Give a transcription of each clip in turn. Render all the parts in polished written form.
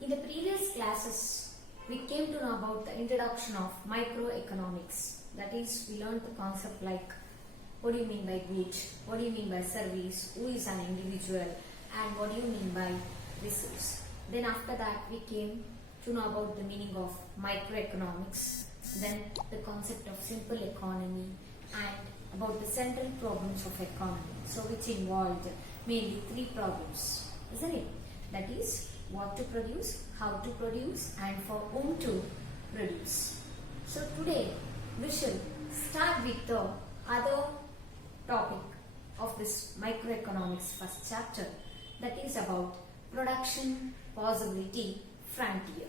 In the previous classes, we came to know about the introduction of microeconomics. That is, we learned the concept like what do you mean by goods, what do you mean by service, who is an individual, and what do you mean by resource. Then after that, we came to know about the meaning of microeconomics, then the concept of simple economy, and about the central problems of economy. So which involved mainly three problems, isn't it? That is, what to produce, how to produce, and for whom to produce. So today we shall start with the other topic of this microeconomics first chapter, that is about production possibility frontier.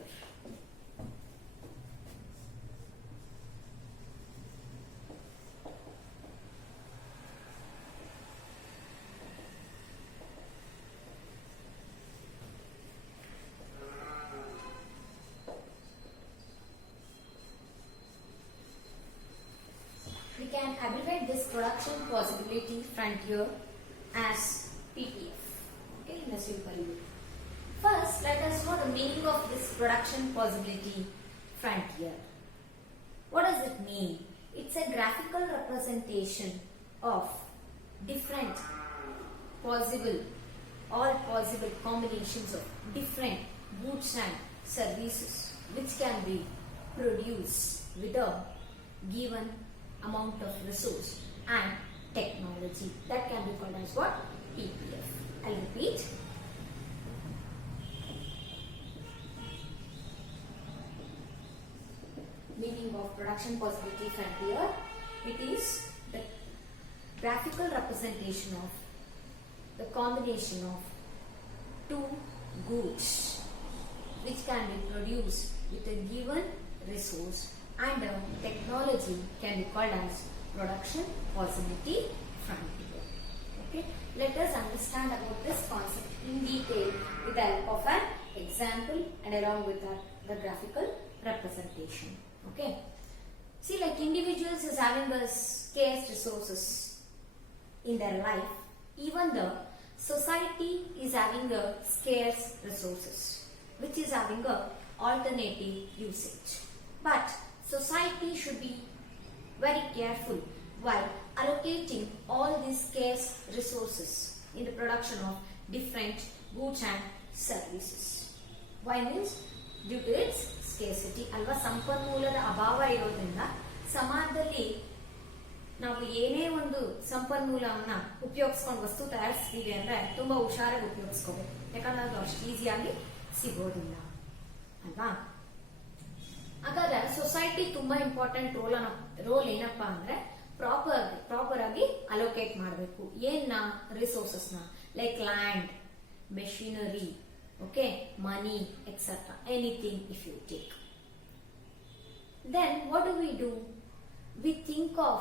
We can abbreviate this production possibility frontier as PPF. Okay, in a simple way. First, let us know the meaning of this production possibility frontier. What does it mean? It's a graphical representation of different possible, all possible combinations of different goods and services which can be produced with a given amount of resource and technology. That can be called as what? PPF. I'll repeat. Meaning of production possibility frontier. It is the graphical representation of the combination of two goods which can be produced with a given resource and a technology can be called as production possibility frontier. Okay, let us understand about this concept in detail with the help of an example and along with the graphical representation. Okay, see, like individuals is having the scarce resources in their life, even the society is having the scarce resources which is having a alternative usage. But society should be very careful while allocating all these scarce resources in the production of different goods and services. Why means? Due to its scarcity ಅಲ್ವಾ, ಸಂಪನ್ಮೂಲದ ಅಭಾವ ಇರೋದ್ರಿಂದ ಸಮಾಜದಲ್ಲಿ ನಾವು ಏನೇ ಒಂದು ಸಂಪನ್ಮೂಲವನ್ನ ಉಪಯೋಗಿಸ್ಕೊಂಡು ವಸ್ತು ತಯಾರಿಸ್ತೀವಿ ಅಂದ್ರೆ ತುಂಬಾ ಹುಷಾರಾಗಿ ಉಪಯೋಗಿಸ್ಕೋಬೇಕು. ಯಾಕಂದ್ರೆ ಅದು ಅಷ್ಟು ಈಸಿಯಾಗಿ ಸಿಗೋದಿಲ್ಲ ಅಲ್ವಾ. ಹಾಗಾದ್ರೆ ಸೊಸೈಟಿ ತುಂಬಾ ಇಂಪಾರ್ಟೆಂಟ್ ರೋಲ್ ಏನಪ್ಪಾ ಅಂದ್ರೆ ಪ್ರಾಪರ್ ಆಗಿ ಅಲೋಕೇಟ್ ಮಾಡಬೇಕು. ಏನ್ನ ರಿಸೋರ್ಸಸ್ ನ, like land, machinery, okay, money, etc. Anything if you take. Then what do? We think of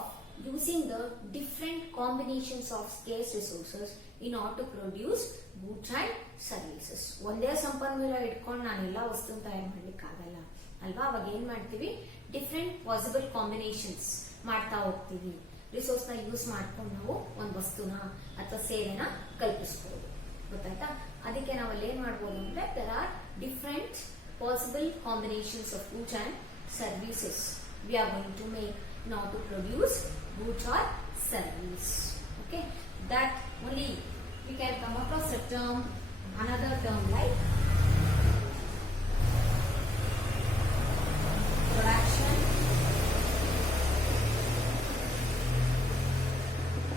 using the different combinations of scarce resources in order to produce goods and services. ಒಂದೇ ಸಂಪನ್ಮೂಲ ಇಟ್ಕೊಂಡು ನಾನು ಎಲ್ಲ ವಸ್ತು ತಯಾರು ಮಾಡ್ಲಿಕ್ಕೆ ಆಗಲ್ಲ ಅಲ್ವಾ. ಅವಾಗ ಏನ್ ಮಾಡ್ತೀವಿ? ಡಿಫ್ರೆಂಟ್ ಪಾಸಿಬಲ್ ಕಾಂಬಿನೇಷನ್ಸ್ ಮಾಡ್ತಾ ಹೋಗ್ತೀವಿ. ರಿಸೋರ್ಸ್ ನ ಯೂಸ್ ಮಾಡ್ಕೊಂಡು ನಾವು ಒಂದು ವಸ್ತುನ ಅಥವಾ ಸೇವೆನ ಕಲ್ಪಿಸಬಹುದು. ಗೊತ್ತಾಯ್ತಾ? ಅದಕ್ಕೆ ನಾವು ಅಲ್ಲಿ ಏನ್ ಮಾಡಬಹುದು ಅಂದ್ರೆ there are different possible combinations of goods and services we are going to make in order to produce goods or service. Okay, that only we can come across a term, another term like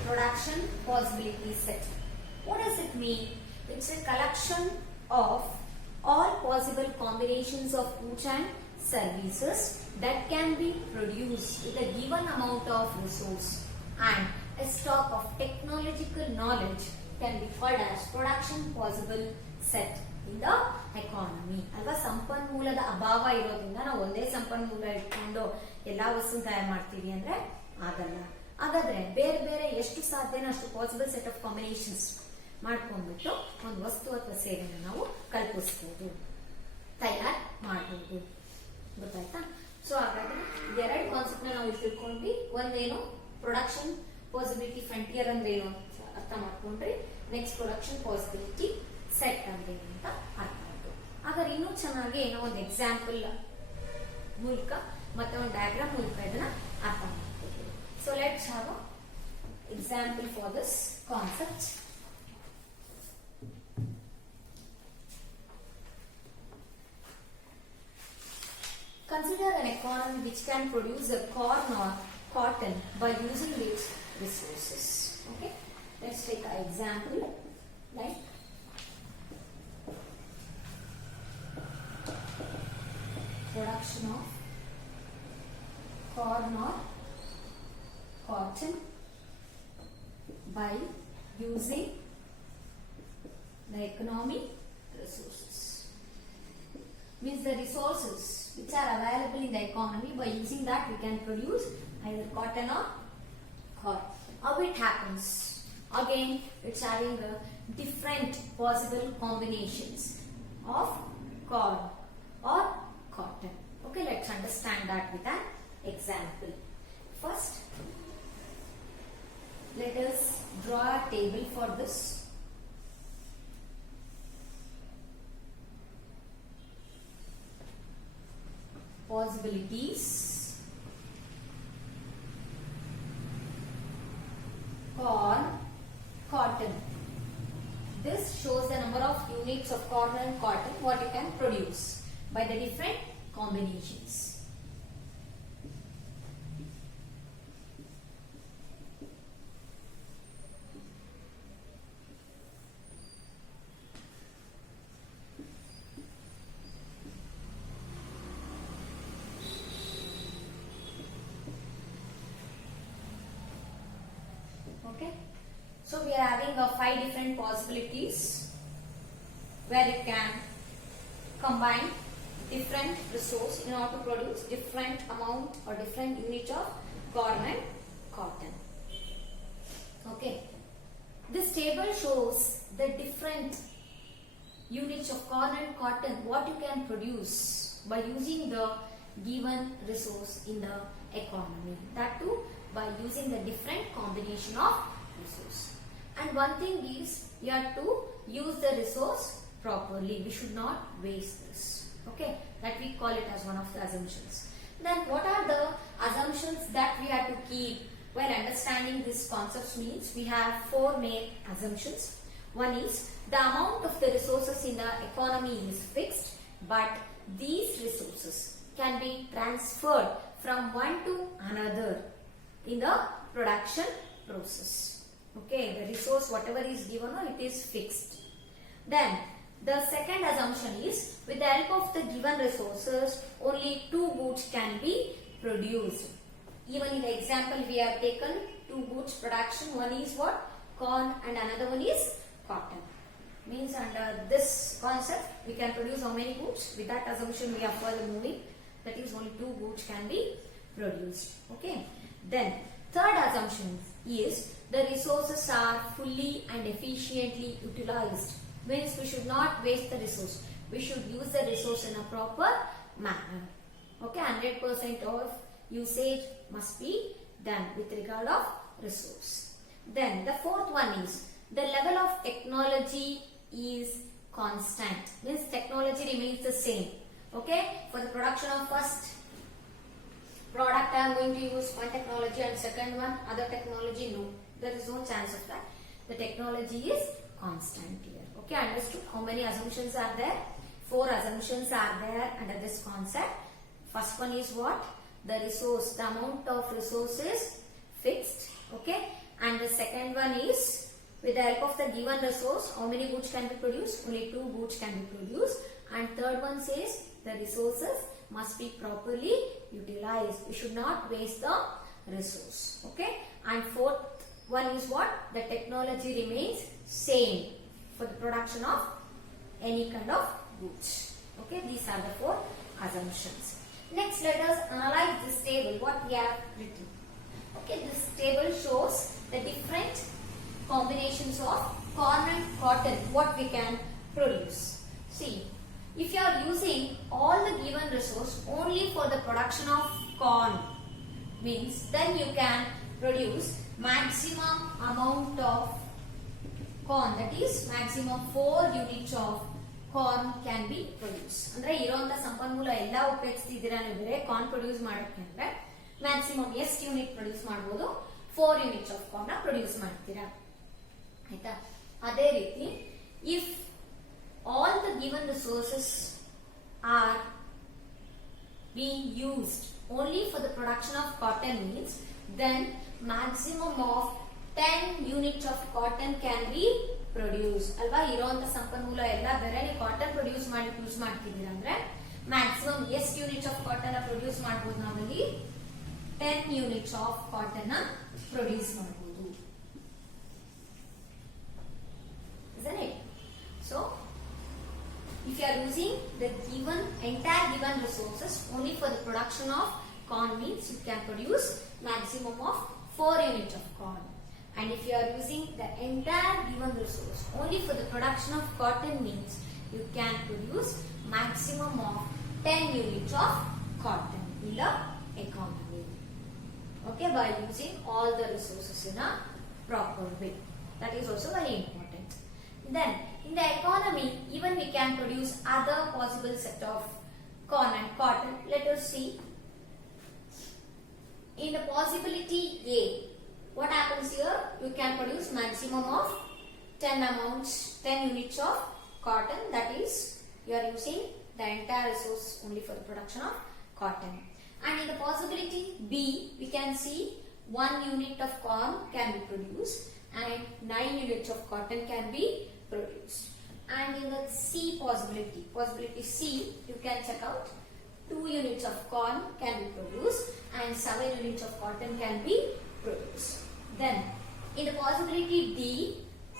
production possibility set. What does it mean? It's a collection of all possible combinations of goods and services that can be produced with a given amount of resource and a stock of technological knowledge can be called as production possible set in the economy. ಅಲ್ವಾ, ಸಂಪನ್ಮೂಲದ ಅಭಾವ ಇರೋದ್ರಿಂದ ನಾವು ಒಂದೇ ಸಂಪನ್ಮೂಲ ಇಟ್ಕೊಂಡು ಎಲ್ಲಾ ವಸ್ತು ತಯಾರು ಮಾಡ್ತೀವಿ ಅಂದ್ರೆ ಆಗಲ್ಲ. ಹಾಗಾದ್ರೆ ಬೇರೆ ಬೇರೆ ಎಷ್ಟು ಸಾಧ್ಯನೋ ಅಷ್ಟು ಪಾಸಿಬಲ್ ಸೆಟ್ ಆಫ್ ಕಾಂಬಿನೇಷನ್ಸ್ ಮಾಡ್ಕೊಂಡ್ಬಿಟ್ಟು ಒಂದು ವಸ್ತು ಅಥವಾ ಸೇವೆನ ನಾವು ಕಲ್ಪಿಸಬಹುದು, ತಯಾರು ಮಾಡಬಹುದು. ಗೊತ್ತಾಯ್ತಾ? ಸೊ ಹಾಗಾದ್ರೆ ಎರಡು ಕಾನ್ಸೆಪ್ಟ್ ನಾವು ತಿಳ್ಕೊಂಡ್ವಿ. ಒಂದೇನು ಪ್ರೊಡಕ್ಷನ್ ಪಾಸಿಬಿಲಿಟಿ ಫ್ರಂಟಿಯರ್ ಅಂದ್ರೆ ಏನು ಅರ್ಥ ಮಾಡ್ಕೊಂಡ್ರಿ. ನೆಕ್ಸ್ಟ್ ಪ್ರೊಡಕ್ಷನ್ ಪಾಸಿಬಿಲಿಟಿ ಸೆಟ್ ಅಂದ್ರೆ ಏನು ಅಂತ ಅರ್ಥ ಆಯ್ತು. ಹಾಗಾದ್ರೆ ಇನ್ನೂ ಚೆನ್ನಾಗಿ ಒಂದು ಎಕ್ಸಾಂಪಲ್ ಮೂಲಕ ಮತ್ತೆ ಒಂದು ಡಯಾಗ್ರಾಮ್ ಮೂಲಕ ಇದನ್ನ ಅರ್ಥ ಮಾಡ್ಕೊಳ್ತೀವಿ. So let's have a example for this concept. Consider an economy which can produce a corn or cotton by using its resources. Okay, let's take an example like production of corn or cotton by using the economic resources. Means the resources which are available in the economy, by using that we can produce either cotton or corn. How it happens? Again, it's having a different possible combinations of corn or cotton. Okay, let's understand that with an example. First, let us draw a table for this. Possibilities, corn, cotton. This shows the number of units of corn and cotton what you can produce by the different combinations. Okay, so we are having 5 different possibilities where you can combine different resource in order to produce different amount or different unit of corn and cotton. Okay, this table shows the different units of corn and cotton what you can produce by using the given resource in the economy, that too by using the different combination of resource. And one thing is, you have to use the resource properly. We should not waste this. Okay, that we call it as one of the assumptions. Then what are the assumptions that we have to keep while understanding these concepts? Means we have 4 main assumptions. One is, the amount of the resources in the economy is fixed, but these resources can be transferred from one to another in the production process. Okay, the resource whatever is given, it is fixed. Then the second assumption is, with the help of the given resources only 2 goods can be produced. Even in the example we have taken 2 goods production. One is what? Corn, and another one is cotton. Means under this concept we can produce how many goods? With that assumption we are further moving, that is only 2 goods can be produced. Okay, then third assumption is, the resources are fully and efficiently utilized. Means we should not waste the resource. We should use the resource in a proper manner. Okay, 100% of usage must be done with regard of resource. Then the fourth one is, the level of technology is constant. Means technology remains the same. Okay, for the production of first product I am going to use one technology, and second one other technology. No, there is no chance of that. The technology is constant here. Okay, understood? How many assumptions are there? 4 assumptions are there under this concept. First one is what? The resource, the amount of resources fixed. Okay, and the second one is, with the help of the given resource how many goods can be produced? Only 2 goods can be produced. And third one says, the resources must be properly utilized. We should not waste the resource. Okay, and fourth one is what? The technology remains same for the production of any kind of goods. Okay, these are the 4 assumptions. Next, let us analyze this table what we have written. Okay, this table shows the different combinations of corn and cotton what we can produce. See, if you are using all the given resource only for the production of corn, means then you can produce maximum amount of corn, that is maximum 4 units of corn can be produce. ಅಂದ್ರೆ ಇರುವಂತ ಸಂಪನ್ಮೂಲ ಎಲ್ಲ ಉಪಯೋಗಿಸ್ತಿದ್ದೀರಾ ನೀವು corn produce ಮಾಡೋಕೆ ಅಂದ್ರೆ maximum ಎಷ್ಟು unit produce ಮಾಡಬಹುದು? 4 units of corn produce ಮಾಡ್ತೀರಾ ಆಯ್ತಾ. ಅದೇ ರೀತಿ if all the given resources are being used only for the production of cotton means then maximum of 10 units of cotton can be produced ಅಲ್ವಾ. ಇರುವಂತ ಸಂಪನ್ಮೂಲ ಎಲ್ಲ ಬೇರೆ ನೀವು ಕಾಟನ್ ಪ್ರೊಡ್ಯೂಸ್ ಮಾಡಿ ಯೂಸ್ ಮಾಡ್ತಿದ್ದೀರಾ ಅಂದ್ರೆ ಮ್ಯಾಕ್ಸಿಮಮ್ ಎಷ್ಟು ಯೂನಿಟ್ಸ್ ಆಫ್ ಕಾಟನ್ ಪ್ರೊಡ್ಯೂಸ್ ಮಾಡಬಹುದು? ನಾವಲ್ಲಿ 10 ಯೂನಿಟ್ಸ್ ಆಫ್ ಕಾಟನ್ ಪ್ರೊಡ್ಯೂಸ್ ಮಾಡಬಹುದು. Isn't it? So if you are using the entire given resources only for the production of corn means you can produce maximum of 4 units of corn. And if you are using the entire given resource only for the production of cotton means you can produce maximum of 10 units of cotton in the economy. Okay, by using all the resources in a proper way. That is also very important. Then in the economy, even we can produce other possible set of corn and cotton. Let us see. In the possibility A, what happens here? You can produce maximum of 10 units of cotton. That is, you are using the entire resource only for the production of cotton. And in the possibility B, we can see 1 unit of corn can be produced and 9 units of cotton can be produced. And in the C possibility C, you can check out 2 units of corn can be produced and 7 units of cotton can be produced. Then in the possibility D,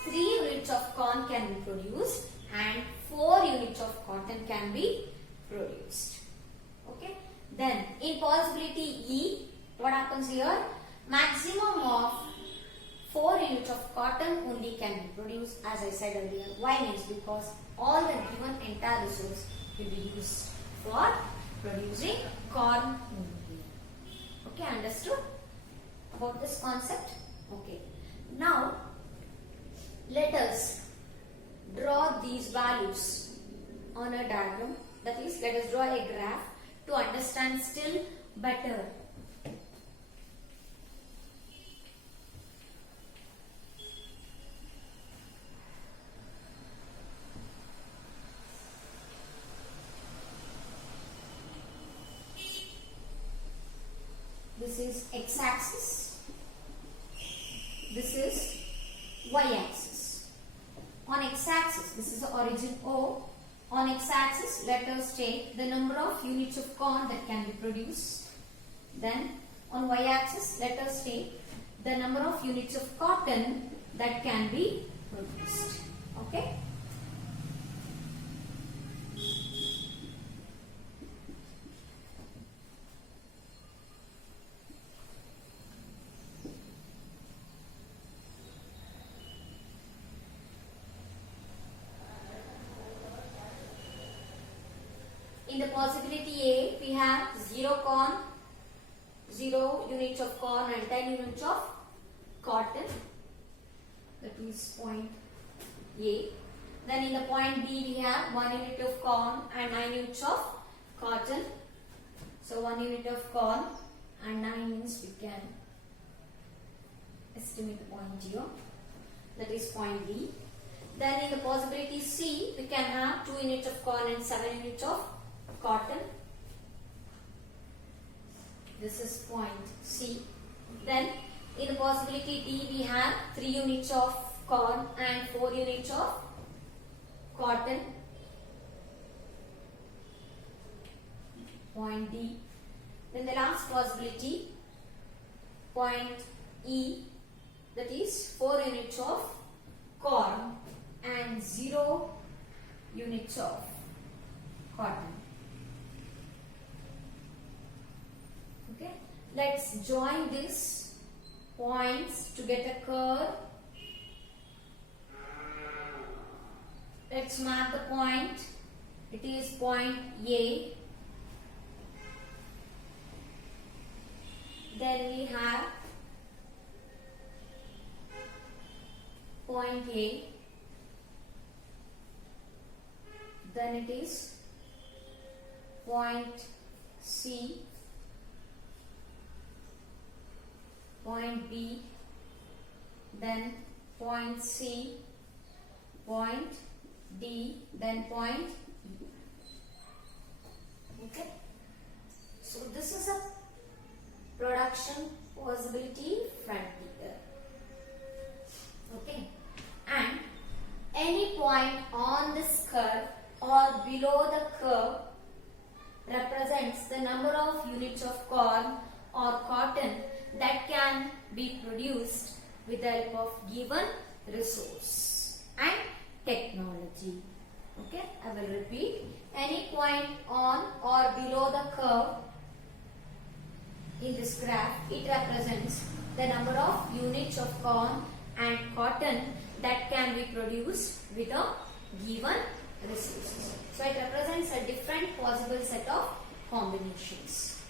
3 units of corn can be produced and 4 units of cotton can be produced. Okay. Then in possibility E, what happens here? Maximum of 4 units of cotton only can be produced, as I said earlier. Why means because all the given entire resource will be used for producing corn only. Okay, understood about this concept? Okay. Now let us draw these values on a diagram. That is, let us draw a graph to understand still better. This is x-axis, this is y-axis. On x-axis, this is the origin O. On x-axis, let us take the number of units of corn that can be produced. Then on y-axis, let us take the number of units of cotton that can be produced. Okay? In the possibility A, we have 0 corn, 0 units of corn and 10 units of cotton. That is point A. Then in the point B, we have 1 unit of corn and 9 units of cotton. So 1 unit of corn and 9 means we can estimate the point here. That is point B. Then in the possibility C, we can have 2 units of corn and 7 units of cotton. This is point C. Then in the possibility D, we have 3 units of corn and 4 units of cotton. Point D. Then the last possibility, point E, that is 4 units of corn and 0 units of cotton. Okay, let's join these points to get a curve. Let's mark the point. It is point A. Then we have point A. then it is point C, point B, then point C, point D, then point E. Okay. So this is a production possibility frontier. Okay. And any point on this curve or below the curve represents the number of units of corn or cotton that can be produced with the help of given resource and technology. Okay, I will repeat. Any point on or below the curve in this graph, it represents the number of units of corn and cotton that can be produced with a given resources. So it represents a different possible set of combinations.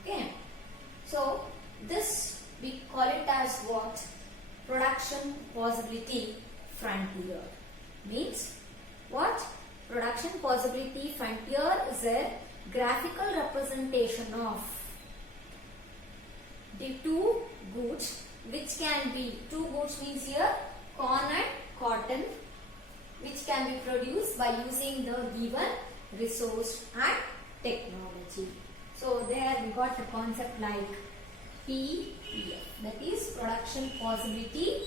Okay. So this we call it as what? Production possibility frontier. Means what? Production possibility frontier is a graphical representation of the two goods, which can be, two goods means here corn and cotton, which can be produced by using the given resource and technology. So there we got the concept like PPF, that is production possibility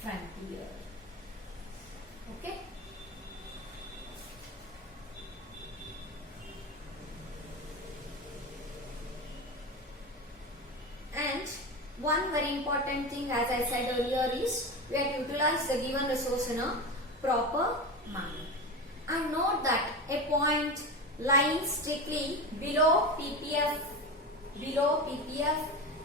frontier. Okay. And one very important thing, as I said earlier, is we have to utilize the given resource in a proper manner. And note that a point lying strictly below PPF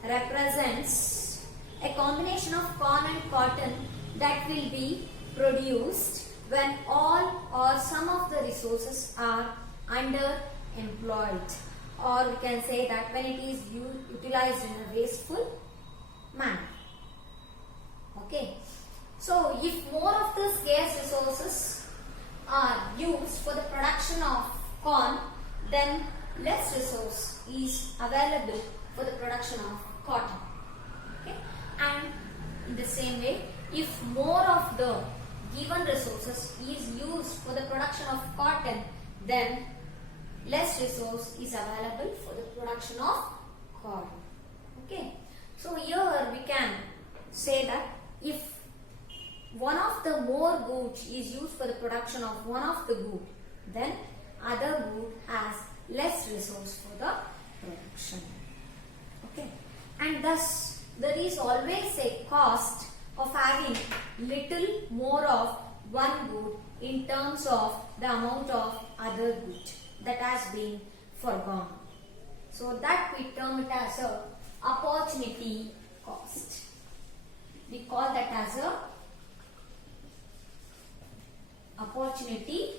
represents a combination of corn and cotton that will be produced when all or some of the resources are underemployed, or we can say that when it is utilized in a wasteful manner. Okay. So if more of the scarce resources are used for the production of corn, then less resource is available for the production of cotton. Okay. And in the same way, if more of the given resources is used for the production of cotton, then less resource is available for the production of corn. Okay. So here we can say that if one of the more goods is used for the production of one of the good, then other good has less resource for the production. Okay. And thus there is always a cost of having little more of one good in terms of the amount of other good that has been forgone. So that we term it as a opportunity cost. We call that as a opportunity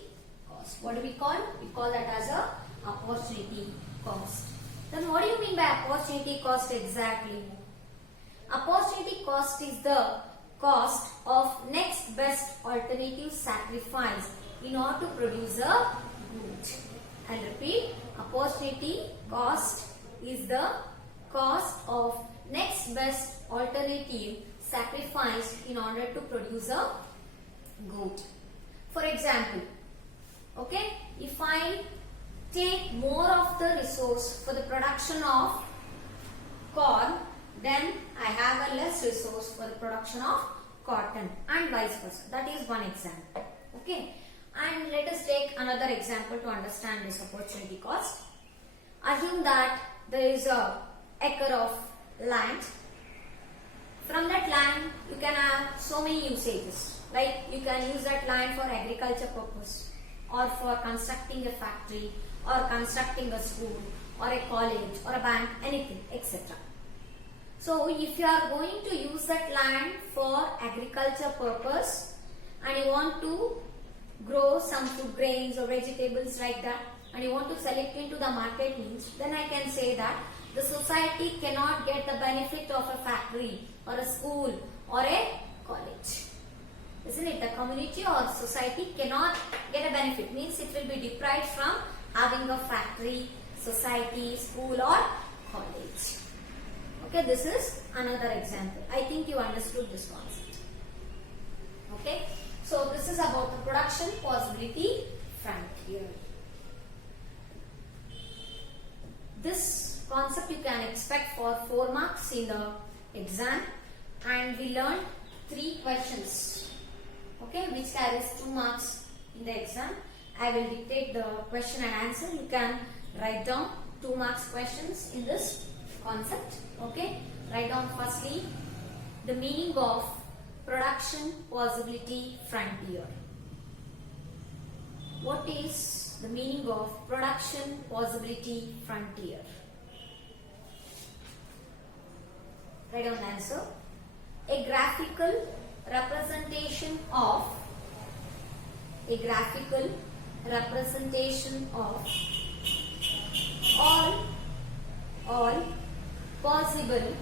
cost. What do we call? We call that as a opportunity cost. Then what do you mean by opportunity cost exactly? Opportunity cost is the cost of next best alternative sacrifice in order to produce a good. I'll repeat, opportunity cost is the cost of next best alternative sacrificed in order to produce a good. For example, okay, if I take more of the resource for the production of corn, then I have a less resource for the production of cotton, and vice versa. That is one example. Okay. And let us take another example to understand this opportunity cost. Assume that there is a acre of land. From that land, you can have so many usages. Like you can use that land for agriculture purpose, or for constructing a factory, or constructing a school, or a college, or a bank, anything, etc. So if you are going to use that land for agriculture purpose and you want to grow some food grains or vegetables like that, and you want to sell it into the market means, then I can say that the society cannot get the benefit of a factory or a school or a college. isn't it? The community or society cannot get a benefit, means it will be deprived from having a factory, society, school or college. Okay, this is another example. I think you understood this concept. Okay, so this is about the production possibility frontier. This concept you can expect for 4 marks in the exam, and we learned 3 questions, okay, which carries 2 marks in the exam. I will dictate the question and answer. You can write down 2 marks questions in this concept. Okay, write down firstly the meaning of production possibility frontier. What is the meaning of production possibility frontier? Write down the answer. A graphical representation of all possible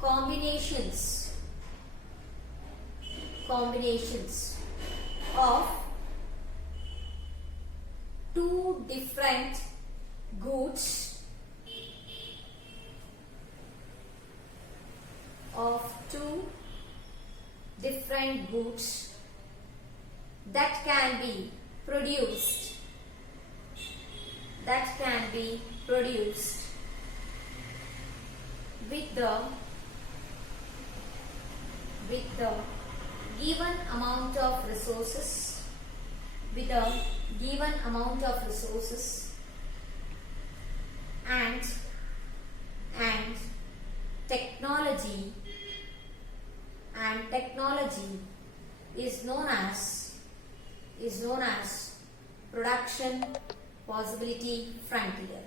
combinations of 2 different goods that can be produced with the given amount of resources and technology is known as production possibility frontier.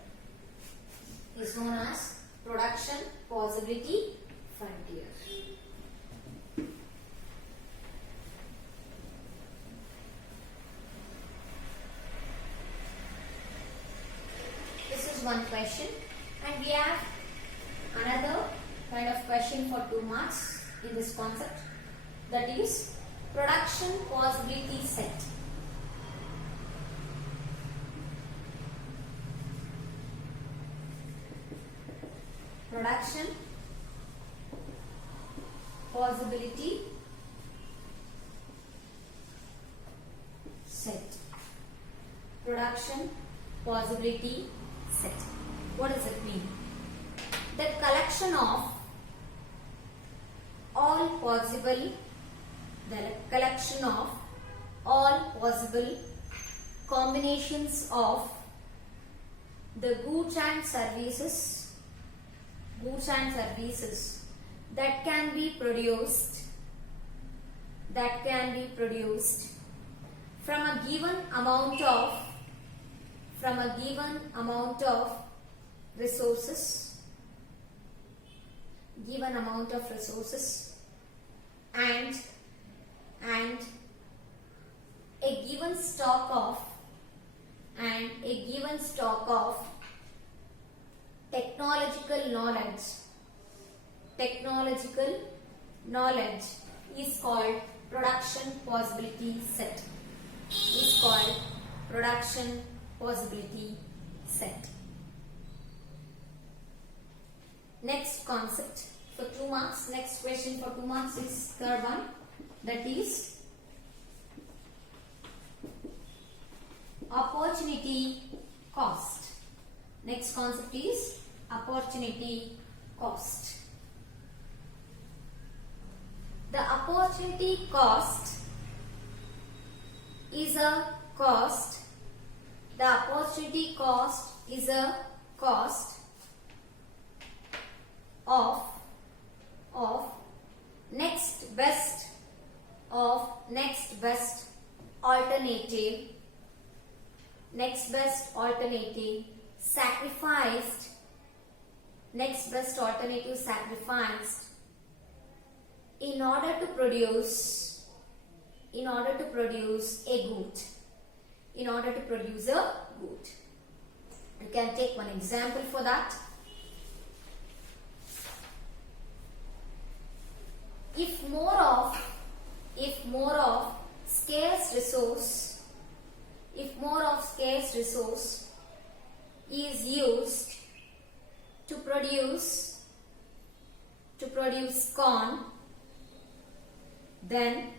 This is one question, and we have another kind of question for 2 marks in this concept, that is production possibility set. Production possibility set. Production possibility set. What does it mean? The collection of all possible combinations of the goods and services that can be produced from a given amount of resources and a given stock of technological knowledge is called production possibility set. Next concept for 2 marks. Next question for 2 marks is third one, that is opportunity cost. Next concept is opportunity cost. The opportunity cost is a cost. Of next best alternative sacrificed in order to produce a good. You can take one example for that. if more of scarce resource is used to produce corn, then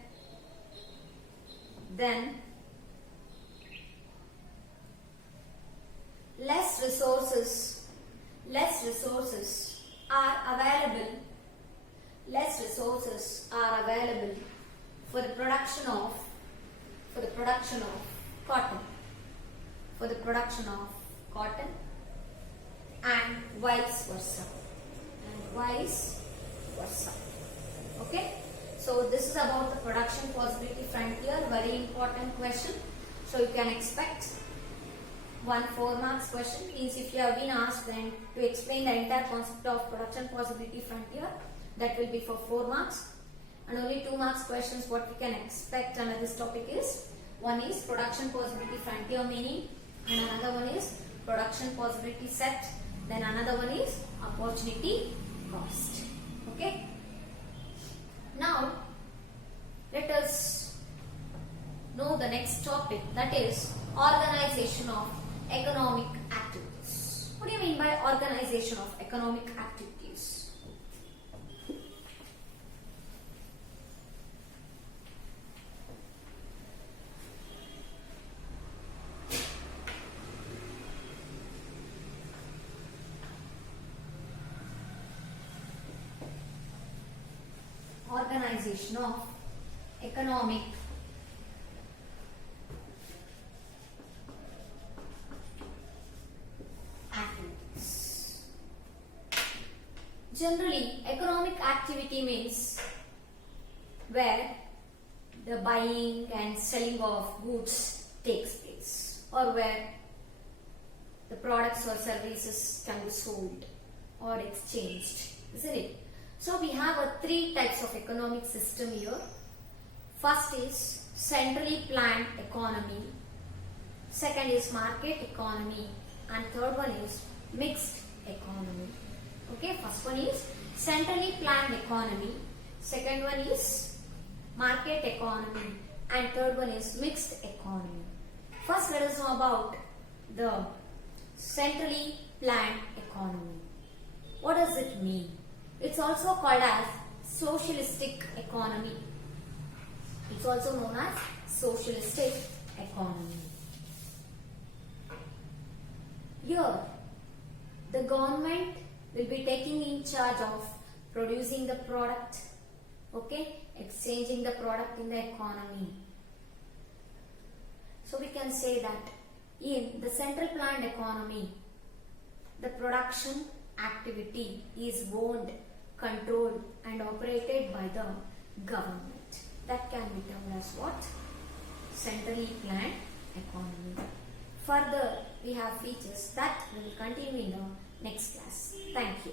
less resources are available for the production of cotton, and vice versa. Okay, so this is about the production possibility frontier, very important question. So you can expect 1 4 marks question. Means if you have been asked then to explain the entire concept of production possibility frontier, that will be for 4 marks, and only 2 marks questions what we can expect under this topic is, one is production possibility frontier meaning, and another one is production possibility set, then another one is opportunity cost. Okay, now let us know the next topic, that is organization of economic activities. What do you mean by organization of economic activities? Organization of economic activities. Generally, economic activity means where the buying and selling of goods takes place, or where the products or services can be sold or exchanged, isn't it? So we have 3 types of economic system here. First is centrally planned economy, second is market economy, and third one is mixed economy. Okay, first one is centrally planned economy, second one is market economy, and third one is mixed economy. First let us know about the centrally planned economy. What does it mean? It's also called as socialistic economy. It's also known as socialistic economy. Here, the government will be taking in charge of producing the product, okay, exchanging the product in the economy. So we can say that in the central planned economy, the production activity is owned, controlled and operated by the government. That can be termed as what? Centrally planned economy. Further, we have features that we will continue in the next class. Thank you.